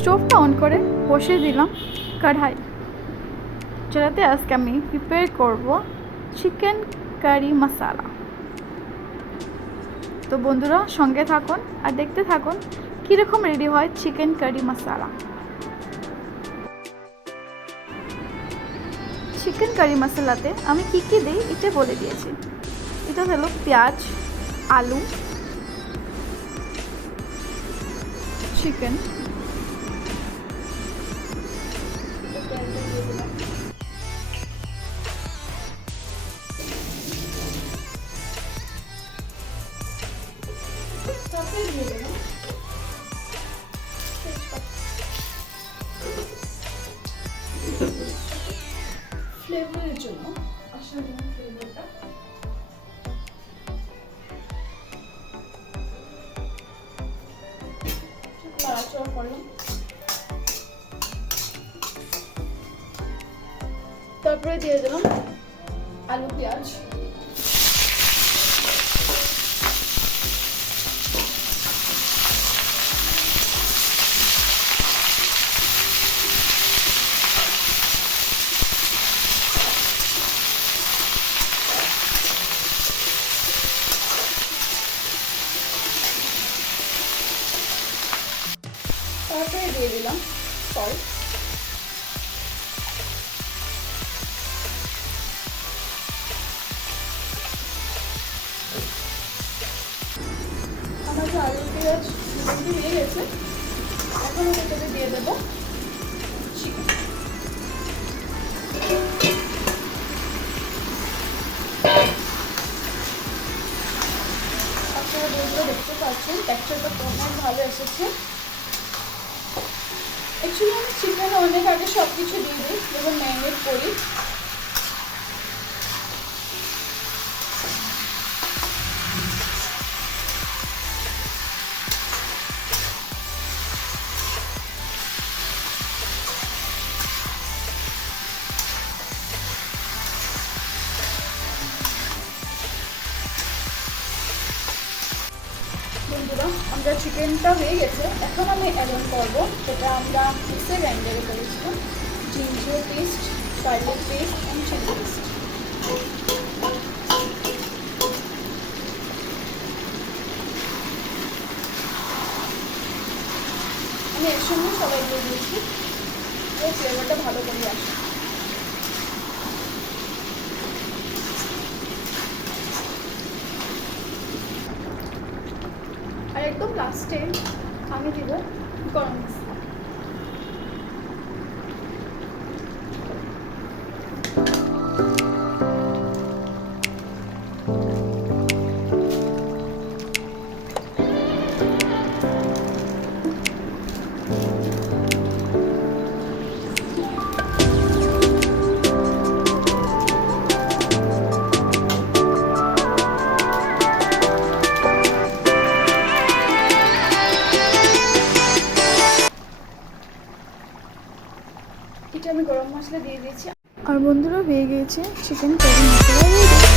স্টোভটা on করে বসিয়ে দিলাম কড়াই, যেটাতে আজকে আমি প্রিপেয়ার করব চিকেন কারি মশলা। তো বন্ধুরা সঙ্গে থাকুন আর দেখতে থাকুন কীরকম রেডি হয় চিকেন কারি মশলা। চিকেন কারি মশলাতে আমি কী কী দিই এটা বলে দিয়েছি। এটা হলো পেঁয়াজ, আলু, চিকেন, ফ্লেভারের জন্য আসার জন্য ফ্লেভারটা নাড়াচাড়া করলাম। তারপরে দিয়ে দিলাম আলু, পেঁয়াজ, তারপরে দিয়ে দিলাম সল্ট, আমার যে আলু পেঁয়াজ হয়ে গেছে, এখন ওটাতে দিয়ে দেবো চিকেন। আপনারা বন্ধুরা দেখতে পাচ্ছেন টেক্সচারটা অনেক ভালো এসেছে। অ্যাকচুয়ালি আমি চিকেন অনেক আগে সব কিছু দিয়ে দিই যখন ম্যারিনেট করি। বন্ধুরা আমরা চিকেনটা হয়ে গেছে, এখন আমি অ্যাড অন করবো যেটা আমরা মিক্সার গ্রাইন্ডারে করেছিলাম, ginger paste, garlic paste and chilli paste. আমি একসঙ্গে সবাই দিয়ে দিয়েছি, ওই ফ্লেভারটা ভালো করে আসে। আর একদম লাস্টে আমি দিব গরম মশলা। এটা আমি গরম মশলা দিয়ে দিয়েছি। আর বন্ধুরা হয়ে গিয়েছে চিকেন কারি মশলা রেডি।